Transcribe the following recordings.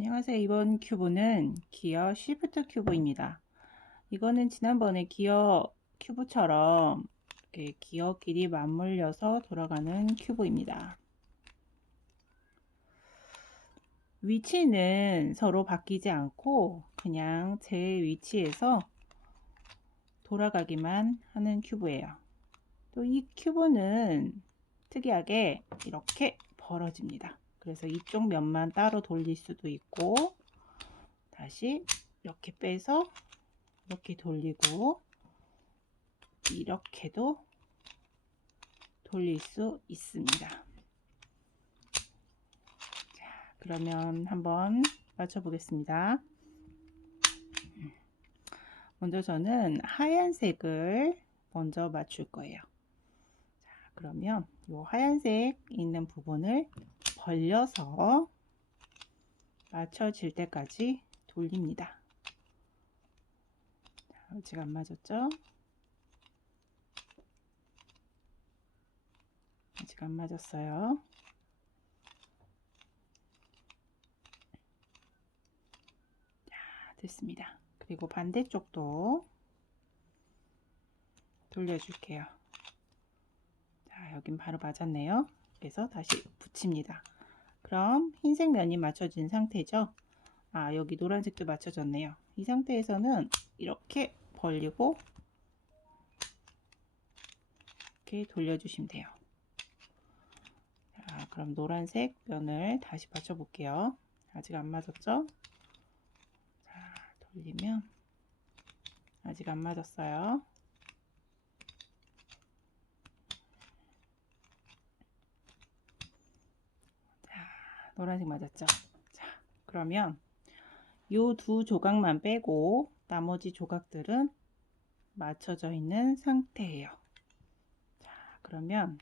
안녕하세요. 이번 큐브는 기어 쉬프트 큐브입니다. 이거는 지난번에 기어 큐브처럼 이렇게 기어끼리 맞물려서 돌아가는 큐브입니다. 위치는 서로 바뀌지 않고 그냥 제 위치에서 돌아가기만 하는 큐브예요. 또 이 큐브는 특이하게 이렇게 벌어집니다. 그래서 이쪽 면만 따로 돌릴 수도 있고 다시 이렇게 빼서 이렇게 돌리고 이렇게도 돌릴 수 있습니다. 자, 그러면 한번 맞춰 보겠습니다. 먼저 저는 하얀색을 먼저 맞출 거예요. 자, 그러면 이 하얀색 있는 부분을 벌려서 맞춰질 때까지 돌립니다. 자, 아직 안 맞았죠? 아직 안 맞았어요. 자, 됐습니다. 그리고 반대쪽도 돌려줄게요. 자, 여긴 바로 맞았네요. 그래서 다시 붙입니다. 그럼 흰색 면이 맞춰진 상태죠. 아, 여기 노란색도 맞춰졌네요. 이 상태에서는 이렇게 벌리고 이렇게 돌려주시면 돼요. 자, 그럼 노란색 면을 다시 맞춰 볼게요. 아직 안 맞았죠? 자, 돌리면 아직 안 맞았어요. 자, 노란색 맞았죠? 자, 그러면 요 두 조각만 빼고 나머지 조각들은 맞춰져 있는 상태예요. 자, 그러면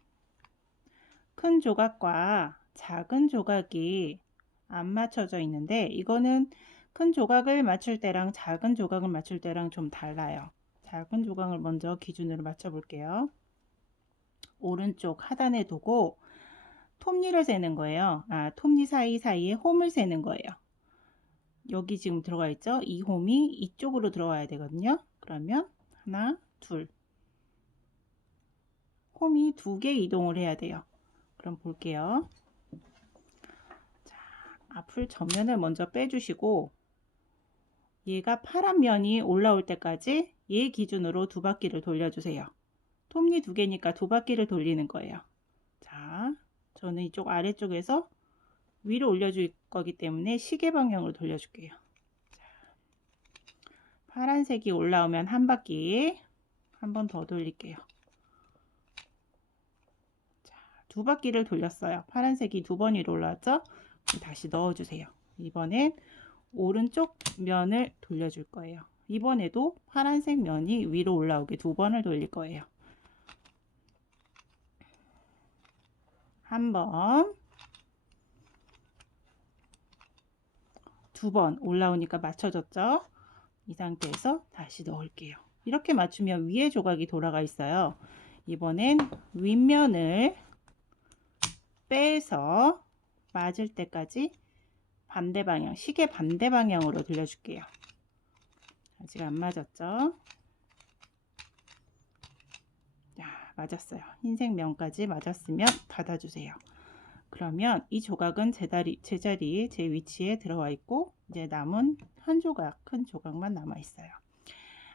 큰 조각과 작은 조각이 안 맞춰져 있는데 이거는 큰 조각을 맞출 때랑 작은 조각을 맞출 때랑 좀 달라요. 작은 조각을 먼저 기준으로 맞춰 볼게요. 오른쪽 하단에 두고 톱니를 세는 거예요. 아, 톱니 사이사이에 홈을 세는 거예요. 여기 지금 들어가 있죠? 이 홈이 이쪽으로 들어와야 되거든요. 그러면 하나, 둘. 홈이 2개 이동을 해야 돼요. 그럼 볼게요. 자, 앞을 전면을 먼저 빼주시고 얘가 파란 면이 올라올 때까지 얘 기준으로 2바퀴를 돌려주세요. 톱니 2개니까 2바퀴를 돌리는 거예요. 자, 저는 이쪽 아래쪽에서 위로 올려줄 거기 때문에 시계 방향으로 돌려줄게요. 자, 파란색이 올라오면 한 바퀴 한 번 더 돌릴게요. 자, 2바퀴를 돌렸어요. 파란색이 2번 위로 올라왔죠? 다시 넣어주세요. 이번엔 오른쪽 면을 돌려줄 거예요. 이번에도 파란색 면이 위로 올라오게 2번을 돌릴 거예요. 한 번, 2번 올라오니까 맞춰졌죠? 이 상태에서 다시 넣을게요. 이렇게 맞추면 위에 조각이 돌아가 있어요. 이번엔 윗면을 빼서 맞을 때까지 반대 방향, 시계 반대 방향으로 돌려줄게요. 아직 안 맞았죠? 자, 맞았어요. 흰색 면까지 맞았으면 닫아주세요. 그러면 이 조각은 제 자리, 제 위치에 들어와 있고 이제 남은 한 조각, 큰 조각만 남아 있어요.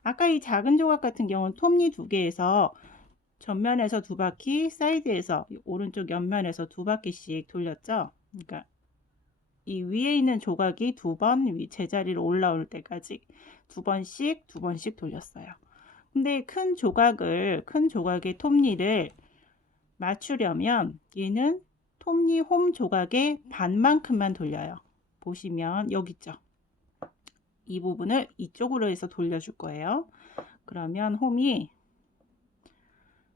아까 이 작은 조각 같은 경우는 톱니 2개에서 전면에서 2바퀴, 사이드에서 오른쪽 옆면에서 2바퀴씩 돌렸죠. 그러니까 이 위에 있는 조각이 2번 제자리로 올라올 때까지 2번씩 돌렸어요. 근데 큰 조각의 톱니를 맞추려면 얘는 톱니 홈 조각의 반만큼만 돌려요. 보시면 여기 있죠. 이 부분을 이쪽으로 해서 돌려줄 거예요. 그러면 홈이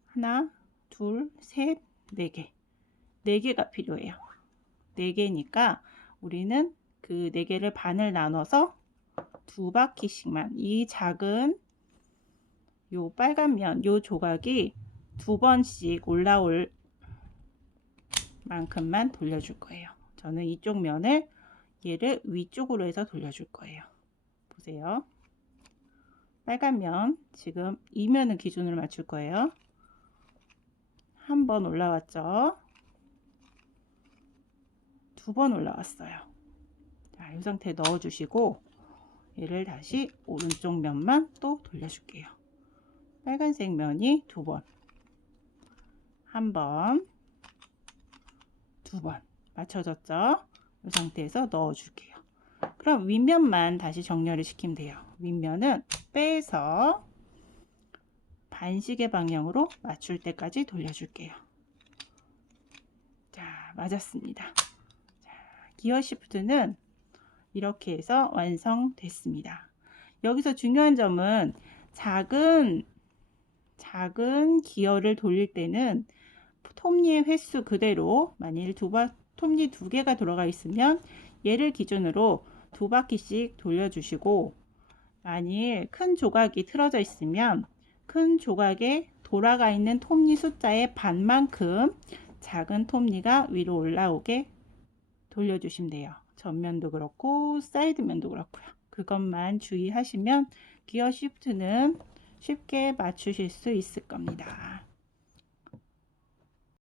하나, 둘, 셋, 네 개. 4개가 필요해요. 4개니까 우리는 그 4개를 반을 나눠서 2바퀴씩만 이 작은 요 빨간 면 요 조각이 2번씩 올라올 만큼만 돌려줄 거예요. 저는 이쪽 면을 얘를 위쪽으로 해서 돌려줄 거예요. 보세요. 빨간 면 지금 이 면을 기준으로 맞출 거예요. 한 번 올라왔죠. 두 번 올라왔어요. 자, 이 상태에 넣어주시고 얘를 다시 오른쪽 면만 또 돌려줄게요. 빨간색 면이 두 번, 한 번, 두 번 맞춰졌죠? 이 상태에서 넣어줄게요. 그럼 윗면만 다시 정렬을 시키면 돼요. 윗면은 빼서 반시계 방향으로 맞출 때까지 돌려줄게요. 자, 맞았습니다. 자, 기어 시프트는 이렇게 해서 완성됐습니다. 여기서 중요한 점은 작은 기어를 돌릴 때는 톱니의 횟수 그대로, 만일 톱니 두 개가 들어가 있으면 얘를 기준으로 두 바퀴씩 돌려주시고, 만일 큰 조각이 틀어져 있으면 큰 조각에 돌아가 있는 톱니 숫자의 반만큼 작은 톱니가 위로 올라오게 돌려주시면 돼요. 전면도 그렇고 사이드면도 그렇고요. 그것만 주의하시면 기어 시프트는 쉽게 맞추실 수 있을 겁니다.